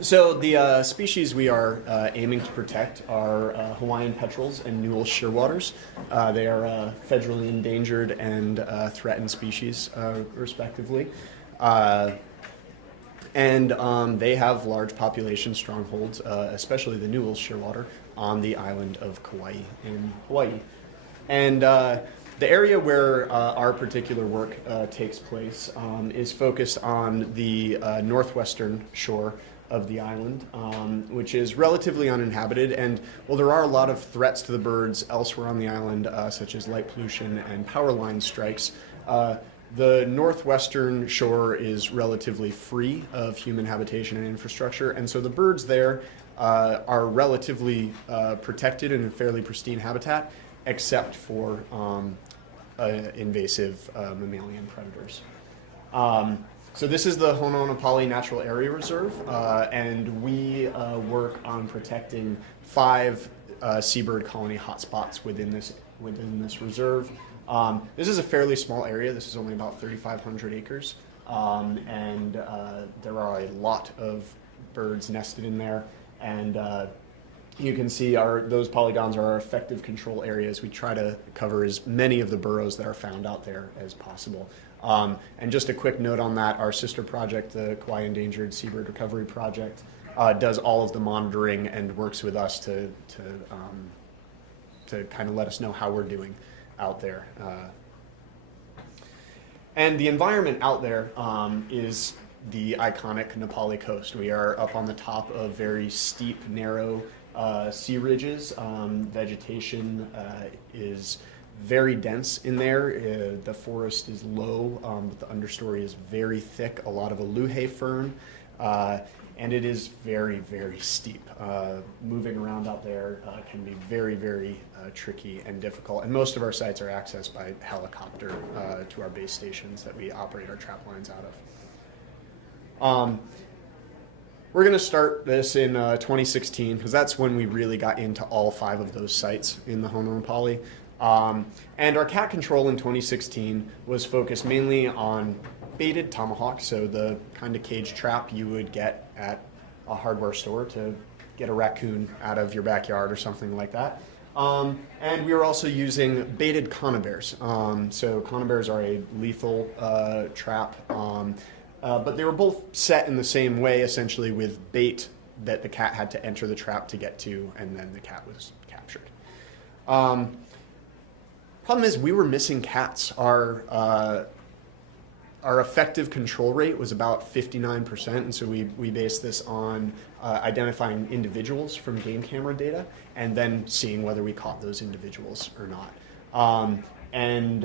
So the species we are aiming to protect are Hawaiian petrels and Newell's shearwaters. They are federally endangered and threatened species, respectively. And they have large population strongholds, especially the Newell's shearwater, on the island of Kauai in Hawaii. And the area where our particular work takes place is focused on the northwestern shore of the island, which is relatively uninhabited. And while there are a lot of threats to the birds elsewhere on the island, such as light pollution and power line strikes, the northwestern shore is relatively free of human habitation and infrastructure. And so the birds there are relatively protected in a fairly pristine habitat, except for invasive mammalian predators. So this is the Ho'onopoly Natural Area Reserve, and we work on protecting 5 seabird colony hotspots within this reserve. This is a fairly small area. This is only about 3,500 acres, and there are a lot of birds nested in there. And you can see those polygons are our effective control areas. We try to cover as many of the burrows that are found out there as possible. And just a quick note on that, our sister project, the Kauai Endangered Seabird Recovery Project, does all of the monitoring and works with us to kind of let us know how we're doing out there. And the environment out there is the iconic Nepali coast. We are up on the top of very steep, narrow sea ridges. Vegetation is very dense in there. The forest is low, but the understory is very thick, a lot of aluhe fern, and it is very, very steep. Moving around out there can be very, very tricky and difficult, and most of our sites are accessed by helicopter to our base stations that we operate our trap lines out of. We're going to start this in 2016, because that's when we really got into all 5 of those sites in the Ho'onopoly. And our cat control in 2016 was focused mainly on baited tomahawk, so the kind of cage trap you would get at a hardware store to get a raccoon out of your backyard or something like that. And we were also using baited conibears. So conibears are a lethal trap, but they were both set in the same way, essentially, with bait that the cat had to enter the trap to get to, and then the cat was captured. Problem is, we were missing cats. Our effective control rate was about 59%, and so we based this on identifying individuals from game camera data and then seeing whether we caught those individuals or not. And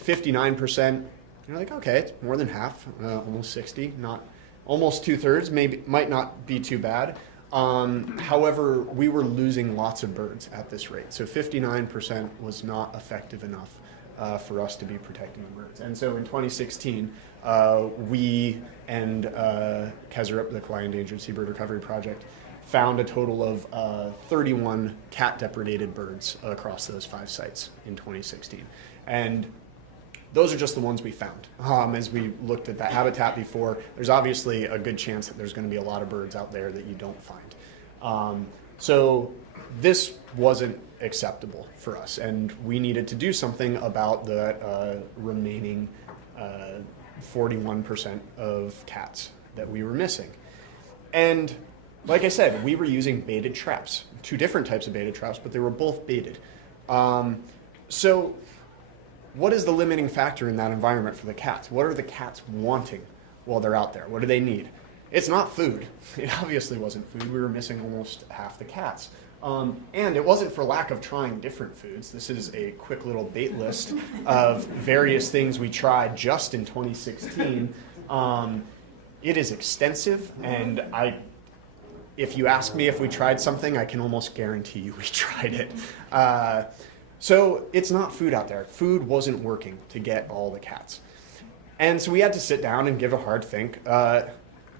59%, you're like, okay, it's more than half, almost 60, not almost 2/3, maybe might not be too bad. However, we were losing lots of birds at this rate. So 59% was not effective enough for us to be protecting the birds. And so in 2016, we and KESRIP, the Kauai Endangered Seabird Recovery Project, found a total of 31 cat depredated birds across those 5 sites in 2016. And those are just the ones we found. As we looked at that habitat before, there's obviously a good chance that there's going to be a lot of birds out there that you don't find. So this wasn't acceptable for us, and we needed to do something about the remaining 41% of cats that we were missing. And like I said, we were using baited traps, 2 different types of baited traps, but they were both baited. So what is the limiting factor in that environment for the cats? What are the cats wanting while they're out there? What do they need? It's not food. It obviously wasn't food. We were missing almost half the cats. And it wasn't for lack of trying different foods. This is a quick little bait list of various things we tried just in 2016. It is extensive, and if you ask me if we tried something, I can almost guarantee you we tried it. So it's not food out there. Food wasn't working to get all the cats. And so we had to sit down and give a hard think.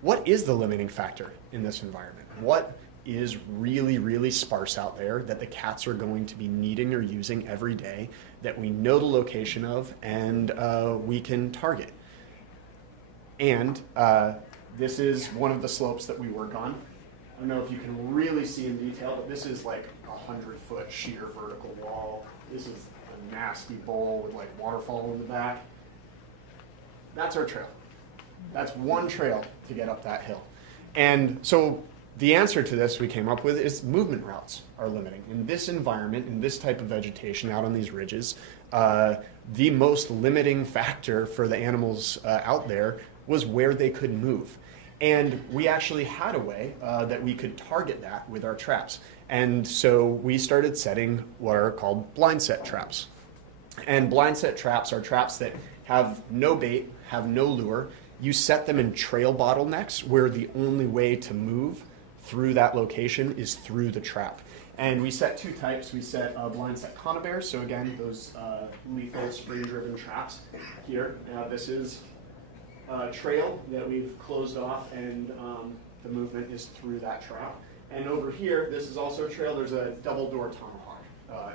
What is the limiting factor in this environment? What is really, really sparse out there that the cats are going to be needing or using every day that we know the location of and we can target? And This is one of the slopes that we work on. I don't know if you can really see in detail, but this is like a 100-foot sheer vertical wall. This is a nasty bowl with like waterfall in the back. That's our trail. That's one trail to get up that hill. And so the answer to this we came up with is movement routes are limiting. In this environment, in this type of vegetation out on these ridges, the most limiting factor for the animals out there was where they could move. And we actually had a way that we could target that with our traps. And so we started setting what are called blind set traps. And blind set traps are traps that have no bait, have no lure. You set them in trail bottlenecks where the only way to move through that location is through the trap. And we set two types. We set blind set conibears, so again, those lethal spring-driven traps here. This is a trail that we've closed off, and the movement is through that trap. And over here, this is also a trail. There's a double-door tomahawk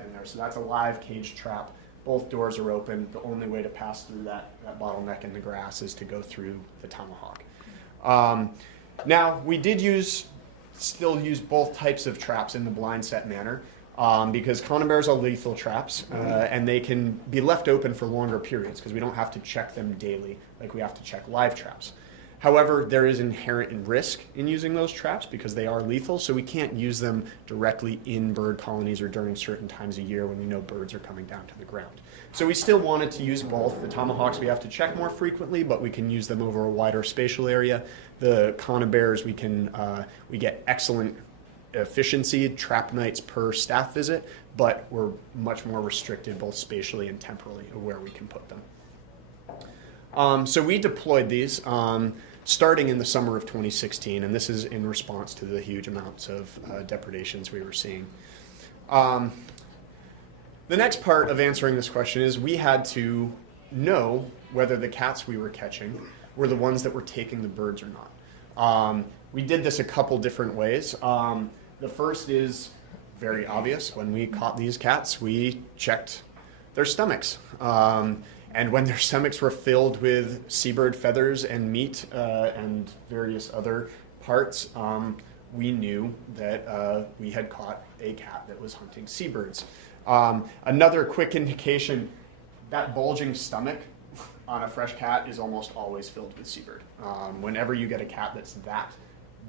in there, so that's a live cage trap. Both doors are open. The only way to pass through that bottleneck in the grass is to go through the tomahawk. Now, we did still use both types of traps in the blind set manner because conibears are lethal traps and they can be left open for longer periods because we don't have to check them daily like we have to check live traps. However, there is inherent risk in using those traps because they are lethal, so we can't use them directly in bird colonies or during certain times of year when we know birds are coming down to the ground. So we still wanted to use both. The tomahawks we have to check more frequently, but we can use them over a wider spatial area. The conibears we get excellent efficiency, trap nights per staff visit, but we're much more restricted both spatially and temporally of where we can put them. So we deployed these starting in the summer of 2016, and this is in response to the huge amounts of depredations we were seeing. The next part of answering this question is we had to know whether the cats we were catching were the ones that were taking the birds or not. We did this a couple different ways. The first is very obvious. When we caught these cats, we checked their stomachs. And when their stomachs were filled with seabird feathers and meat and various other parts, we knew that we had caught a cat that was hunting seabirds. Another quick indication, that bulging stomach on a fresh cat is almost always filled with seabird. Whenever you get a cat that's that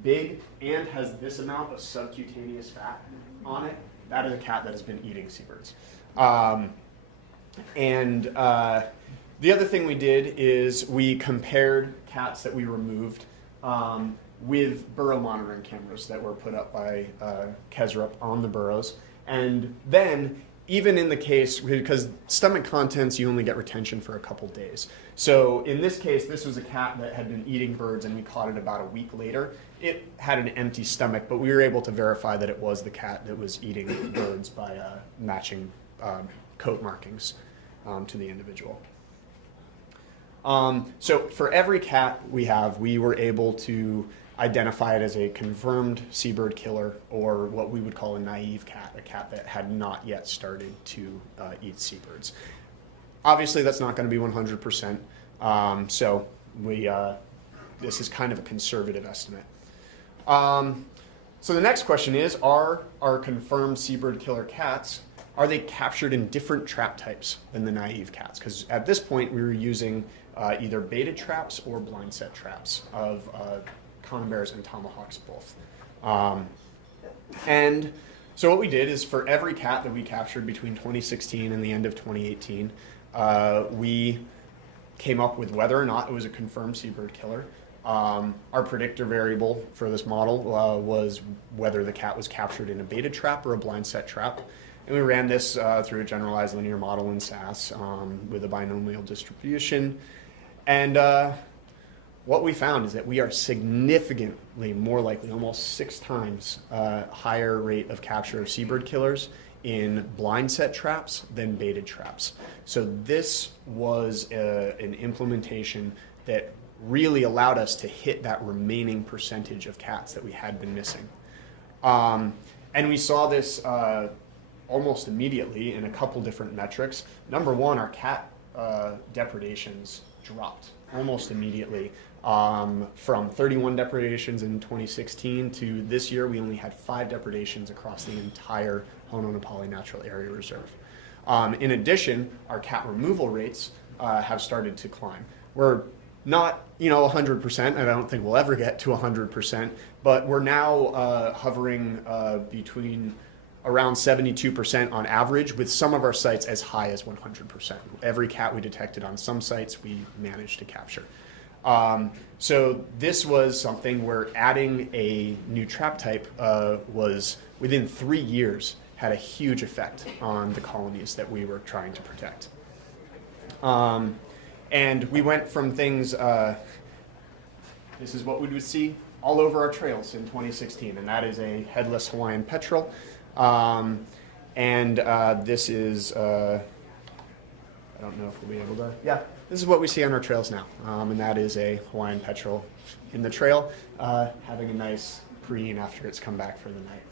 big and has this amount of subcutaneous fat on it, that is a cat that has been eating seabirds. The other thing we did is we compared cats that we removed with burrow monitoring cameras that were put up by Kesrup on the burrows. And then, even in the case, because stomach contents, you only get retention for a couple days. So in this case, this was a cat that had been eating birds and we caught it about a week later. It had an empty stomach, but we were able to verify that it was the cat that was eating birds by matching coat markings to the individual. So for every cat we were able to identify it as a confirmed seabird killer, or what we would call a naive cat, a cat that had not yet started to eat seabirds. Obviously, that's not going to be 100%, so this is kind of a conservative estimate. So the next question is, are our confirmed seabird killer cats, are they captured in different trap types than the naive cats? Because at this point, we were using either baited traps or blind set traps of conibears and tomahawks both. And so what we did is for every cat that we captured between 2016 and the end of 2018, we came up with whether or not it was a confirmed seabird killer. Our predictor variable for this model was whether the cat was captured in a baited trap or a blind set trap. And we ran this through a generalized linear model in SAS with a binomial distribution. And what we found is that we are significantly more likely, almost 6 times higher rate of capture of seabird killers in blind set traps than baited traps. So this was an implementation that really allowed us to hit that remaining percentage of cats that we had been missing. And we saw this almost immediately in a couple different metrics. Number one, our cat depredations dropped almost immediately From 31 depredations in 2016 to this year, we only had 5 depredations across the entire Ho'oponopoly Natural Area Reserve. In addition, our cat removal rates have started to climb. We're not, 100%, and I don't think we'll ever get to 100%, but we're now hovering between around 72% on average, with some of our sites as high as 100%. Every cat we detected on some sites, we managed to capture. So this was something where adding a new trap type was, within 3 years, had a huge effect on the colonies that we were trying to protect. And we went from things, this is what we would see all over our trails in 2016, and that is a headless Hawaiian petrel. This is, I don't know if we'll be able to, yeah, this is what we see on our trails now, and that is a Hawaiian petrel in the trail, having a nice preen after it's come back for the night.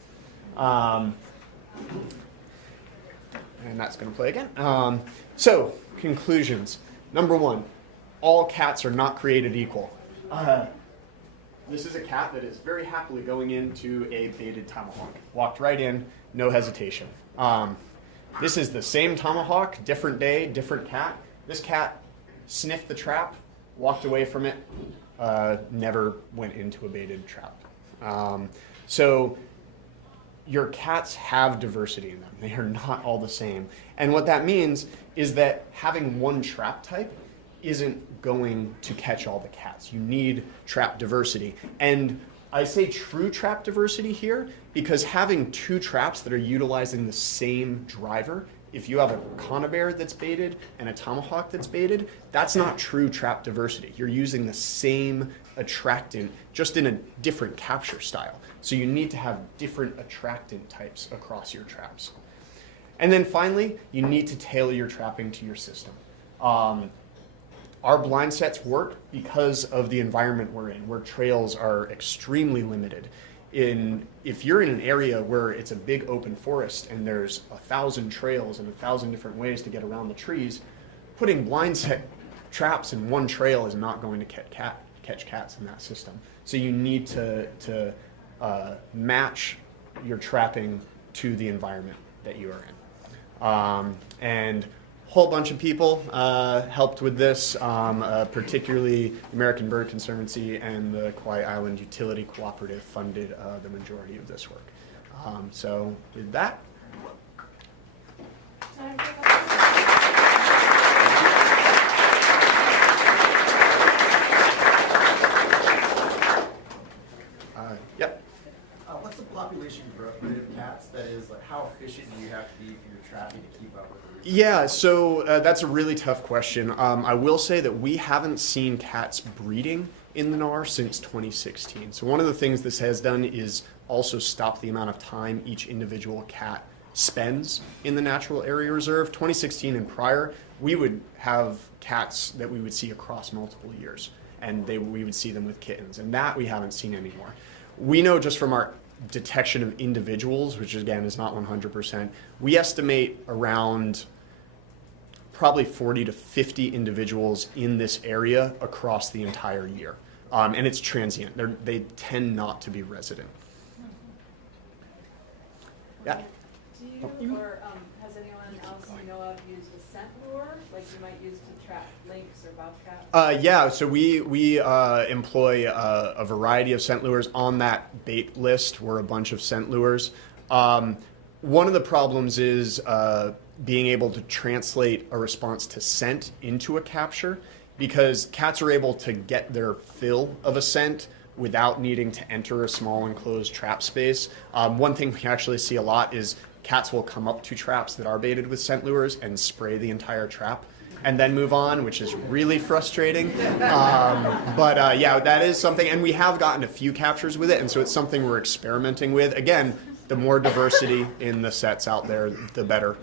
And that's going to play again. So, conclusions. Number 1, all cats are not created equal. This is a cat that is very happily going into a baited tomahawk. Walked right in, no hesitation. This is the same tomahawk, different day, different cat. This cat sniffed the trap, walked away from it, never went into a baited trap. So your cats have diversity in them. They are not all the same. And what that means is that having one trap type isn't going to catch all the cats. You need trap diversity. And I say true trap diversity here because having 2 traps that are utilizing the same driver, if you have a conibear that's baited and a tomahawk that's baited, that's not true trap diversity. You're using the same attractant, just in a different capture style. So you need to have different attractant types across your traps. And then finally, you need to tailor your trapping to your system. Our blind sets work because of the environment we're in, where trails are extremely limited. If you're in an area where it's a big open forest and there's 1,000 trails and 1,000 different ways to get around the trees, putting blind set traps in one trail is not going to catch cats in that system. So you need to match your trapping to the environment that you are in. And a whole bunch of people helped with this, particularly the American Bird Conservancy and the Kauai Island Utility Cooperative funded the majority of this work. So with that. Yep. What's the population growth rate of cats? That is, like, how efficient do you have to be for your trapping to keep up with the research? Yeah, so that's a really tough question. I will say that we haven't seen cats breeding in the NAR since 2016. So one of the things this has done is also stop the amount of time each individual cat spends in the natural area reserve. 2016 and prior, we would have cats that we would see across multiple years, and we would see them with kittens, and that we haven't seen anymore. We know just from our detection of individuals, which again is not 100%, we estimate around probably 40 to 50 individuals in this area across the entire year. And it's transient. They tend not to be resident. Yeah? Do you or has anyone else you know of used a scent lure, like you might use to trap lynx or bobcat? Yeah, so we employ a variety of scent lures. On that bait list were a bunch of scent lures. One of the problems is being able to translate a response to scent into a capture, because cats are able to get their fill of a scent without needing to enter a small enclosed trap space. One thing we actually see a lot is cats will come up to traps that are baited with scent lures and spray the entire trap and then move on, which is really frustrating. But yeah, that is something, and we have gotten a few captures with it, and so it's something we're experimenting with. Again, the more diversity in the sets out there, the better.